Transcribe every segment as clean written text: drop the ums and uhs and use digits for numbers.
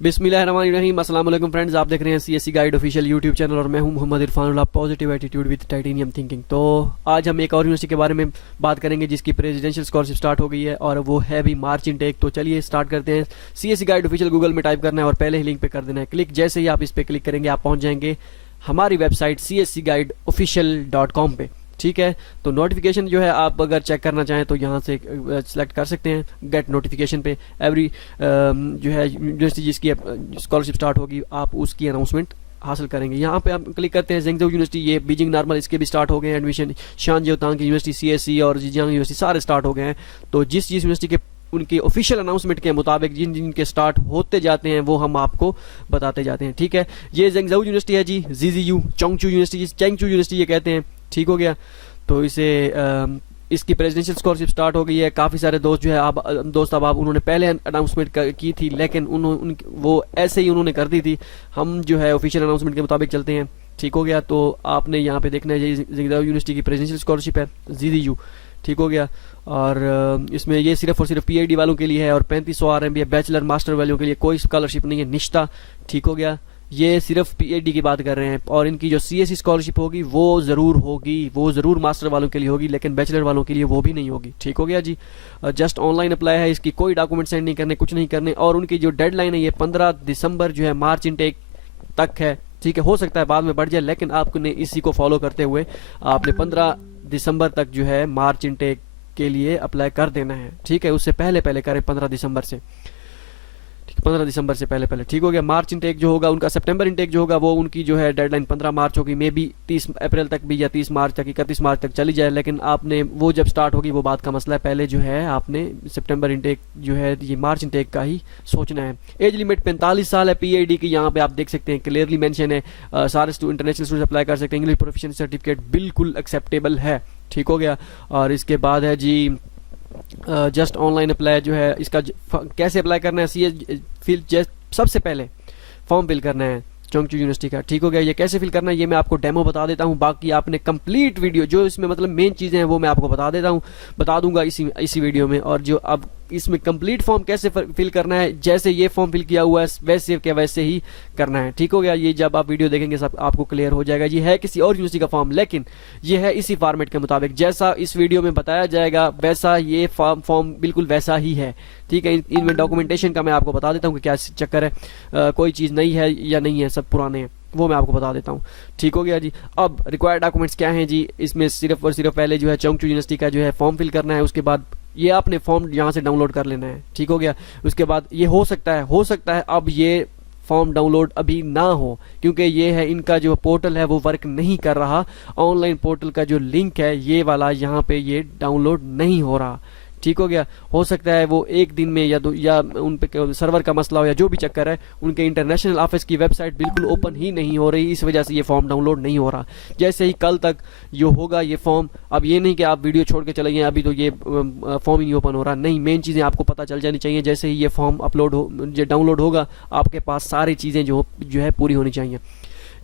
बिस्मिल्लाहिर्रहमानिर्रहीम। अस्सलाम वालेकुम फ्रेंड्स, आप देख रहे हैं CSC guide official YouTube channel और मैं हूं Mohammad Irfanullah, positive attitude with titanium thinking. तो आज हम एक और यूनिवर्सिटी के बारे में बात करेंगे जिसकी प्रेसिडेंशियल स्कॉलरशिप स्टार्ट हो गई है और वो है भी मार्च इनटेक। तो चलिए स्टार्ट करते हैं। सीएससी गाइड ऑफिशियल गूगल में टाइप करना है और पहले ही लिंक पे कर देना है क्लिक। जैसे ही आप इस पर क्लिक करेंगे आप पहुंच जाएंगे हमारी वेबसाइट cscguideofficial.com पे। ठीक है, तो नोटिफिकेशन जो है आप अगर चेक करना चाहें तो यहाँ से सिलेक्ट कर सकते हैं गेट नोटिफिकेशन पे। एवरी जो है यूनिवर्सिटी जिसकी स्कॉलरशिप स्टार्ट होगी आप उसकी अनाउंसमेंट हासिल करेंगे। यहाँ पे आप क्लिक करते हैं ज़ेंगज़ाओ यूनिवर्सिटी, ये बीजिंग नॉर्मल, इसके भी स्टार्ट हो गए हैं एडमिशन। शानजियोतांग की यूनिवर्सिटी, सीएससी और जिजियांग यूनिवर्सिटी सारे स्टार्ट हो गए हैं। तो जिस यूनिवर्सिटी के उनकी ऑफिशियल अनाउंसमेंट के मुताबिक जिन जिन के स्टार्ट होते जाते हैं वो हम आपको बताते जाते हैं। ठीक है, ये ज़ेंगज़ाओ यूनिवर्सिटी है जी, जीजीयू चोंगचू यूनिवर्सिटी, चेंगचू यूनिवर्सिटी ये कहते हैं। ठीक हो गया, तो इसे इसकी प्रेसिडेंशियल स्कॉलरशिप स्टार्ट हो गई है। काफ़ी सारे दोस्त जो है अब उन्होंने पहले अनाउंसमेंट की थी लेकिन वो ऐसे ही उन्होंने कर दी थी। हम जो है ऑफिशियल अनाउंसमेंट के मुताबिक चलते हैं। ठीक हो गया, तो आपने यहाँ पे देखना है ये ज़ेंगज़ाओ यूनिवर्सिटी की प्रेसिडेंशियल स्कॉलरशिप है जीजीयू। ठीक हो गया, और इसमें ये सिर्फ और सिर्फ पीएचडी वालों के लिए है और 3500 RMB है। बैचलर मास्टर वालों के लिए कोई स्कॉलरशिप नहीं है, निश्ता। ठीक हो गया, ये सिर्फ पीएचडी की बात कर रहे हैं। और इनकी जो सीएससी स्कॉलरशिप होगी वो ज़रूर मास्टर वालों के लिए होगी लेकिन बैचलर वालों के लिए वो भी नहीं होगी। ठीक हो गया जी, जस्ट ऑनलाइन अप्लाई है, इसकी कोई डॉक्यूमेंट सेंड नहीं करने, कुछ नहीं करने। और उनकी जो डेडलाइन है ये 15 दिसंबर जो है मार्च इनटेक तक है। ठीक है, हो सकता है बाद में बढ़ जाए लेकिन आपने इसी को फॉलो करते हुए आपने 15 दिसंबर तक जो है मार्च इनटेक के लिए अप्लाई कर देना है। ठीक है, उससे पहले करें 15 दिसंबर से। 15 दिसंबर से पहले। ठीक हो गया, मार्च इनटेक जो होगा उनका, सितंबर इनटेक जो होगा वो उनकी जो है डेडलाइन 15 मार्च होगी। मे बी 30 अप्रैल तक भी या 30 मार्च तक, 31 मार्च तक चली जाए, लेकिन आपने वो जब स्टार्ट होगी वो बात का मसला है। पहले जो है आपने सितंबर इनटेक जो है ये मार्च इनटेक का ही सोचना है। एज लिमिट 45 साल है पीएचडी की, यहाँ पे आप देख सकते हैं क्लियरली मेंशन है। सारे इंटरनेशनल स्टूडेंट्स अप्लाई कर सकते हैं। इंग्लिश प्रोफिशिएंसी सर्टिफिकेट बिल्कुल एक्सेप्टेबल है। ठीक हो गया, और इसके बाद है जी जस्ट ऑनलाइन अप्लाई जो है इसका कैसे अप्लाई करना है। सबसे पहले फॉर्म फिल करना है चोंगचू यूनिवर्सिटी का। ठीक हो गया, ये कैसे फिल करना है ये मैं आपको डेमो बता देता हूँ। बाकी आपने कंप्लीट वीडियो जो इसमें मतलब मेन चीज़ें हैं वो मैं आपको बता दूंगा इसी वीडियो में। और जो अब इसमें कंप्लीट फॉर्म कैसे फिल करना है, जैसे ये फॉर्म फिल किया हुआ है वैसे ही करना है। ठीक हो गया, ये जब आप वीडियो देखेंगे सब आपको क्लियर हो जाएगा। ये है किसी और यूनिवर्सिटी का फॉर्म लेकिन ये है इसी फॉर्मेट के मुताबिक जैसा इस वीडियो में बताया जाएगा वैसा ये फॉर्म बिल्कुल वैसा ही है। ठीक है, इनमें डॉक्यूमेंटेशन का मैं आपको बता देता हूँ कि क्या चक्कर है, कोई चीज़ नई है या नहीं है, सब पुराने हैं, वो मैं आपको बता देता हूँ। ठीक हो गया जी, अब रिक्वायर्ड डॉक्यूमेंट्स क्या हैं जी। इसमें सिर्फ और सिर्फ पहले जो है चोंगचू यूनिवर्सिटी का जो है फॉर्म फिल करना है। उसके बाद ये आपने फॉर्म यहाँ से डाउनलोड कर लेना है। ठीक हो गया, उसके बाद ये हो सकता है अब ये फॉर्म डाउनलोड अभी ना हो क्योंकि ये है इनका जो पोर्टल है वो वर्क नहीं कर रहा। ऑनलाइन पोर्टल का जो लिंक है ये वाला यहाँ पे ये डाउनलोड नहीं हो रहा। ठीक हो गया, हो सकता है वो एक दिन में या उन पे सर्वर का मसला हो या जो भी चक्कर है, उनके इंटरनेशनल ऑफिस की वेबसाइट बिल्कुल ओपन ही नहीं हो रही, इस वजह से ये फॉर्म डाउनलोड नहीं हो रहा। जैसे ही कल तक जो होगा ये फॉर्म, अब ये नहीं कि आप वीडियो छोड़ के चले गए अभी तो ये फॉर्म ही नहीं ओपन हो रहा, नहीं, मेन चीज़ें आपको पता चल जानी चाहिए। जैसे ही ये फॉर्म डाउनलोड होगा आपके पास सारी चीज़ें जो है पूरी होनी चाहिए।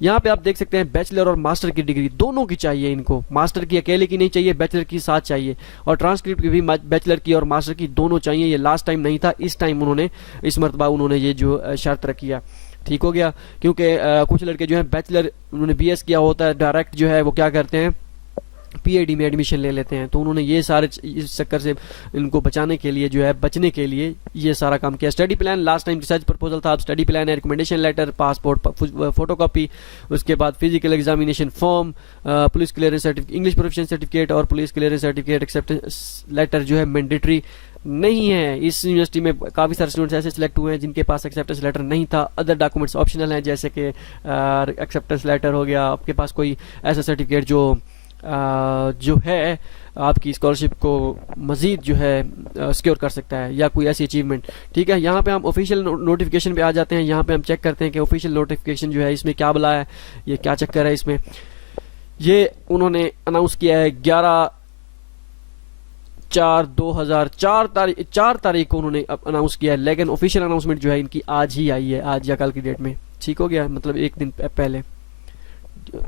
यहाँ पे आप देख सकते हैं बैचलर और मास्टर की डिग्री दोनों की चाहिए इनको, मास्टर की अकेले की नहीं चाहिए, बैचलर की साथ चाहिए। और ट्रांसक्रिप्ट की भी बैचलर की और मास्टर की दोनों चाहिए। ये लास्ट टाइम नहीं था, इस टाइम इस मरतबा उन्होंने ये जो शर्त रखी है। ठीक हो गया, क्योंकि कुछ लड़के जो हैं बैचलर उन्होंने बीएस किया होता है, डायरेक्ट जो है वो क्या करते हैं पीएचडी में एडमिशन ले लेते हैं। तो उन्होंने ये सारे इस चक्कर से इनको बचने के लिए ये सारा काम किया। Study plan last time research proposal था, अब स्टडी प्लान है, रिकमेंडेशन लेटर, पासपोर्ट फोटोकॉपी, उसके बाद physical examination form, police clearance certificate, English proficiency certificate और police clearance certificate acceptance letter जो है मैंडेटरी नहीं है। इस यूनिवर्सिटी में काफ़ी सारे स्टूडेंट्स ऐसे सिलेक्ट हुए हैं जिनके पास एक्सेप्टेंस लेटर नहीं था। अदर डॉक्यूमेंट्स ऑप्शनल हैं, जैसे कि एक्सेप्टेंस लेटर हो गया, आपके पास कोई ऐसा सर्टिफिकेट जो है आपकी स्कॉलरशिप को मज़ीद जो है सिक्योर कर सकता है, या कोई ऐसी अचीवमेंट। ठीक है, यहाँ पे हम ऑफिशियल नोटिफिकेशन पे आ जाते हैं। यहाँ पे हम चेक करते हैं कि ऑफिशियल नोटिफिकेशन जो है इसमें क्या बुलाया है, ये क्या चक्कर है इसमें। ये उन्होंने अनाउंस किया है 11/4/2004 तारीख को उन्होंने अनाउंस किया है, लेकिन ऑफिशियल अनाउंसमेंट जो है इनकी आज ही आई है, आज या कल की डेट में। ठीक हो गया, मतलब एक दिन पहले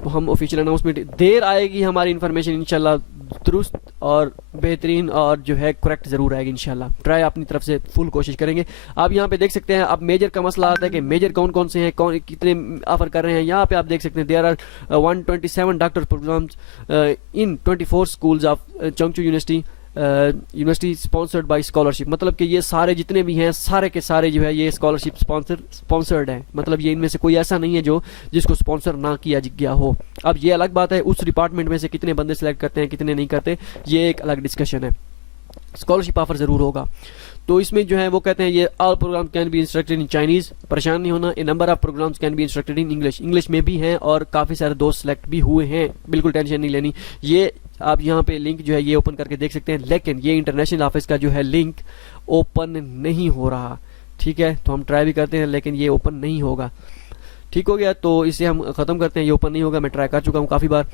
हम ऑफिशियल अनाउंसमेंट, देर आएगी हमारी इन्फॉर्मेशन इंशाल्लाह दुरुस्त और बेहतरीन और जो है करेक्ट ज़रूर आएगी इंशाल्लाह। ट्राई अपनी तरफ से फुल कोशिश करेंगे। आप यहाँ पे देख सकते हैं, अब मेजर का मसला आता है कि मेजर कौन कौन से हैं, कौन कितने ऑफर कर रहे हैं। यहाँ पे आप देख सकते हैं there are 127 doctor programs in 24 schools of Changchun university sponsored by scholarship. मतलब कि ये सारे जितने भी हैं सारे के सारे जो है ये स्कॉलरशिप स्पॉन्सर्ड हैं। मतलब ये इनमें से कोई ऐसा नहीं है जो जिसको स्पॉन्सर ना किया गया हो। अब ये अलग बात है उस डिपार्टमेंट में से कितने बंदे सेलेक्ट करते हैं कितने नहीं करते, ये एक अलग डिस्कशन है। स्कॉलरशिप ऑफर ज़रूर होगा। तो इसमें जो है वो कहते हैं ये all program can be instructed in Chinese, परेशान नहीं होना। A number of programs can be instructed in English, English में भी हैं और काफ़ी सारे दोस्त सेलेक्ट भी हुए हैं, बिल्कुल टेंशन नहीं लेनी। ये आप यहाँ पे लिंक जो है ये ओपन करके देख सकते हैं, लेकिन ये इंटरनेशनल ऑफिस का जो है लिंक ओपन नहीं हो रहा। ठीक है, तो हम ट्राई भी करते हैं लेकिन ये ओपन नहीं होगा। ठीक हो गया, तो इसे हम ख़त्म करते हैं। ये ओपन नहीं होगा, मैं ट्राई कर चुका हूँ काफ़ी बार।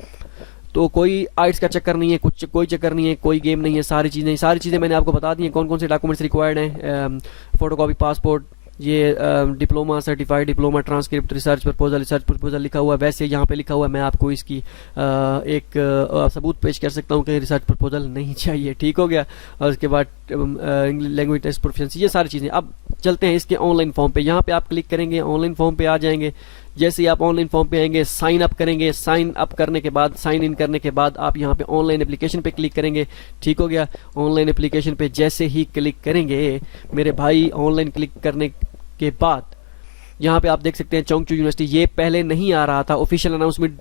तो कोई आइट्स का चक्कर नहीं है, कुछ कोई चक्कर नहीं है, कोई गेम नहीं है, सारी चीज़ें मैंने आपको बता दी हैं। कौन कौन से डॉक्यूमेंट्स रिक्वायर्ड हैं, फ़ोटोकॉपी पासपोर्ट, ये diploma certified diploma transcript, research proposal लिखा हुआ है। वैसे यहाँ पे लिखा हुआ है, मैं आपको इसकी एक सबूत पेश कर सकता हूँ कि रिसर्च प्रपोजल नहीं चाहिए। ठीक हो गया, और उसके बाद इंग्लिश लैंग्वेज टेस्ट प्रोफिशिएंसी, ये सारी चीज़ें। अब चलते हैं इसके ऑनलाइन फॉर्म पे। यहाँ पे आप क्लिक करेंगे, ऑनलाइन फॉर्म पे आ जाएंगे। जैसे ही आप ऑनलाइन फॉर्म पे आएंगे साइन अप करेंगे, साइन अप करने के बाद साइन इन करने के बाद आप यहाँ पे ऑनलाइन एप्लीकेशन पे क्लिक करेंगे। ठीक हो गया, ऑनलाइन एप्लीकेशन पे जैसे ही क्लिक करेंगे मेरे भाई, ऑनलाइन क्लिक करने के बाद यहाँ पे आप देख सकते हैं चंगचू यूनिवर्सिटी, ये पहले नहीं आ रहा था। ऑफिशियल अनाउंसमेंट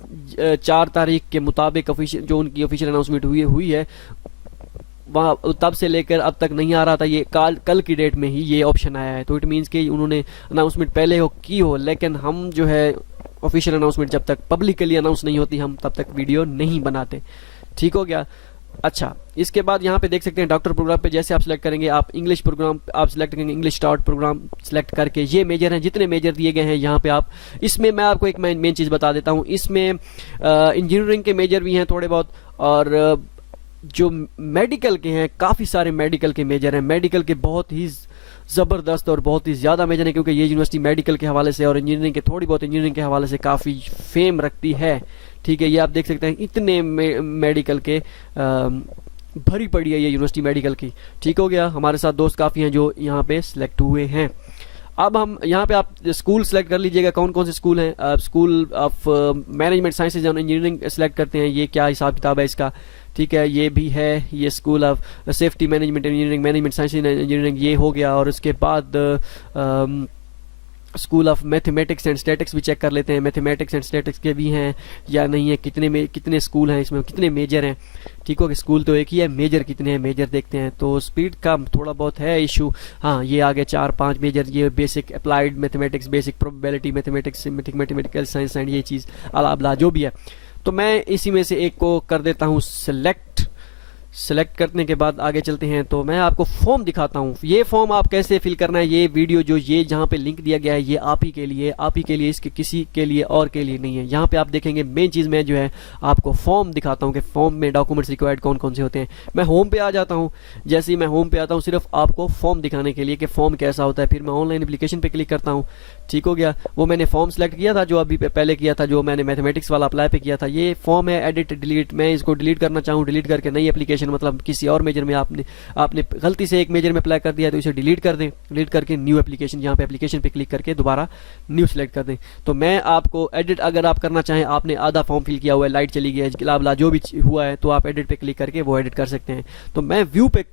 4 तारीख के मुताबिक जो उनकी ऑफिशियल अनाउंसमेंट हुई है वहाँ तब से लेकर अब तक नहीं आ रहा था। ये कल की डेट में ही ये ऑप्शन आया है। तो इट मीन्स कि उन्होंने अनाउंसमेंट पहले की हो, लेकिन हम जो है ऑफिशियल अनाउंसमेंट जब तक पब्लिकली अनाउंस नहीं होती हम तब तक वीडियो नहीं बनाते। ठीक हो गया। अच्छा, इसके बाद यहाँ पे देख सकते हैं डॉक्टर प्रोग्राम पे जैसे आप सेलेक्ट करेंगे, आप इंग्लिश प्रोग्राम आप सेलेक्ट करेंगे, इंग्लिश स्टार्ट प्रोग्राम सेलेक्ट करके ये मेजर हैं, जितने मेजर दिए गए हैं यहाँ पे आप। इसमें मैं आपको एक मेन चीज़ बता देता हूँ, इसमें इंजीनियरिंग के मेजर भी हैं थोड़े बहुत, और जो मेडिकल के हैं काफ़ी सारे मेडिकल के मेजर हैं। मेडिकल के बहुत ही ज़बरदस्त और बहुत ही ज़्यादा मेजर है, क्योंकि ये यूनिवर्सिटी मेडिकल के हवाले से और इंजीनियरिंग के थोड़ी बहुत इंजीनियरिंग के हवाले से काफ़ी फेम रखती है। ठीक है, ये आप देख सकते हैं इतने मेडिकल के भरी पड़ी है ये यूनिवर्सिटी मेडिकल की। ठीक हो गया, हमारे साथ दोस्त काफ़ी हैं जो यहाँ पे सिलेक्ट हुए हैं। अब हम यहाँ पे आप स्कूल सेलेक्ट कर लीजिएगा, कौन कौन से स्कूल हैं। School of management sciences and engineering select करते हैं, ये क्या हिसाब किताब है इसका। ठीक है, ये भी है, ये school of safety management engineering management science engineering ये हो गया। और उसके बाद school of mathematics and statics भी चेक कर लेते हैं, मैथमेटिक्स एंड स्टैटिक्स के भी हैं या नहीं है, कितने स्कूल हैं इसमें, कितने मेजर हैं। ठीक हो गया, स्कूल तो एक ही है, मेजर कितने हैं मेजर देखते हैं। तो स्पीड का थोड़ा बहुत है इशू। हाँ, ये आगे 4-5 मेजर, ये basic applied mathematics, basic probability mathematics, mathematical science and ये चीज़ अला जो भी है। तो मैं इसी में से एक को कर देता हूँ सेलेक्ट करने के बाद आगे चलते हैं। तो मैं आपको फॉर्म दिखाता हूँ, ये फॉर्म आप कैसे फिल करना है। ये वीडियो जो ये जहाँ पे लिंक दिया गया है ये आप ही के लिए, इसके किसी के लिए और के लिए नहीं है। यहाँ पे आप देखेंगे मेन चीज़ मैं जो है आपको फॉर्म दिखाता हूँ कि फॉर्म में डॉक्यूमेंट्स रिक्वायर्ड कौन कौन से होते हैं। मैं होम पे आ जाता हूँ, जैसे ही मैं होम पे आता हूँ सिर्फ आपको फॉर्म दिखाने के लिए कि फॉर्म कैसा होता है। फिर मैं ऑनलाइन एप्लीकेशन पे क्लिक करता हूँ। ठीक हो गया, वो मैंने फॉर्म सेलेक्ट किया था जो अभी पहले किया था, जो मैंने मैथमेटिक्स वाला अप्लाई पे किया था। ये फॉर्म है एडिट डिलीट, मैं इसको डिलीट करना चाहूँ, डिलीट करके नई एप्लीकेशन मतलब किसी और मेजर में आपने गलती से एक मेजर में अप्लाई कर दिया है तो इसे डिलीट कर दें, डिलीट करके न्यू एप्लीकेशन, यहाँ पे एप्लीकेशन पे क्लिक करके दोबारा न्यू सेलेक्ट कर दें। तो मैं आपको एडिट अगर आप करना चाहें, आपने आधा फॉर्म फिल किया हुआ है, लाइट चली गई है, जो भी हुआ है, तो आप एडिट पे क्लिक करके वो एडिट कर सकते हैं। तो मैं व्यू पे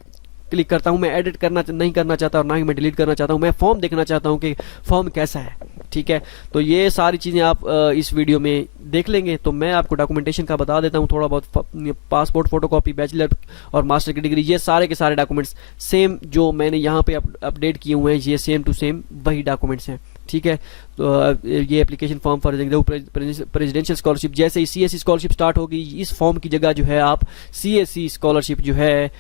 क्लिक करता हूं, मैं एडिट नहीं करना चाहता और ना ही मैं डिलीट करना चाहता हूं, मैं फॉर्म देखना चाहता हूं कि फॉर्म कैसा है। ठीक है, तो ये सारी चीज़ें आप इस वीडियो में देख लेंगे। तो मैं आपको डॉक्यूमेंटेशन का बता देता हूं थोड़ा बहुत। पासपोर्ट फोटोकॉपी, बैचलर और मास्टर की डिग्री, ये सारे के सारे डॉक्यूमेंट्स सेम जो मैंने यहाँ पे अपडेट किए हुए हैं, ये सेम टू सेम वही डॉक्यूमेंट्स हैं। ठीक है, तो ये application form for presidential scholarship, जैसे ही CSE स्कॉलरशिप स्टार्ट होगी इस फॉर्म की जगह जो है आप CSE स्कॉलरशिप जो है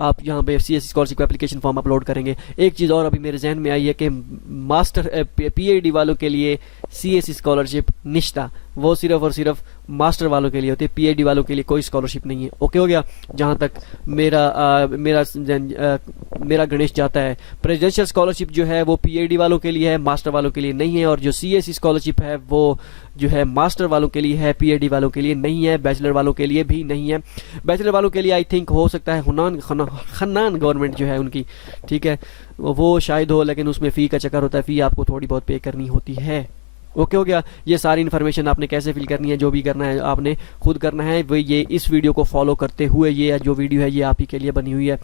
आप यहाँ पे CSE स्कॉलरशिप का एप्लीकेशन फॉर्म अपलोड करेंगे। एक चीज़ और अभी मेरे जहन में आई है कि मास्टर PhD वालों के लिए CSE स्कॉलरशिप निश्ता, वो सिर्फ और सिर्फ मास्टर वालों के लिए होती है, पीएचडी वालों के लिए कोई स्कॉलरशिप नहीं है। ओके हो गया, जहाँ तक मेरा गणेश जाता है। प्रेसिडेंशियल स्कॉलरशिप जो है वो पीएचडी वालों के लिए है, मास्टर वालों के लिए नहीं है। और जो सीएससी स्कॉलरशिप है वो जो है मास्टर वालों के लिए है, पीएचडी वालों के लिए नहीं है, बैचलर वालों के लिए भी नहीं है। बैचलर वालों के लिए आई थिंक हो सकता है खन्नान गवर्नमेंट जो है उनकी, ठीक है, वो शायद हो, लेकिन उसमें फ़ी का चक्कर होता है, फ़ी आपको थोड़ी बहुत पे करनी होती है। ओके हो गया, ये सारी इन्फॉर्मेशन आपने कैसे फिल करनी है, जो भी करना है आपने खुद करना है। वो ये इस वीडियो को फॉलो करते हुए, ये जो वीडियो है ये आप ही के लिए बनी हुई है।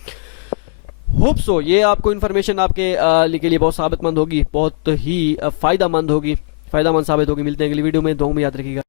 होप सो ये आपको इन्फॉर्मेशन आपके के लिए बहुत साबितमंद होगी, बहुत ही फ़ायदेमंद साबित होगी। मिलते हैं अगली वीडियो में, दुआ में याद रखिएगा।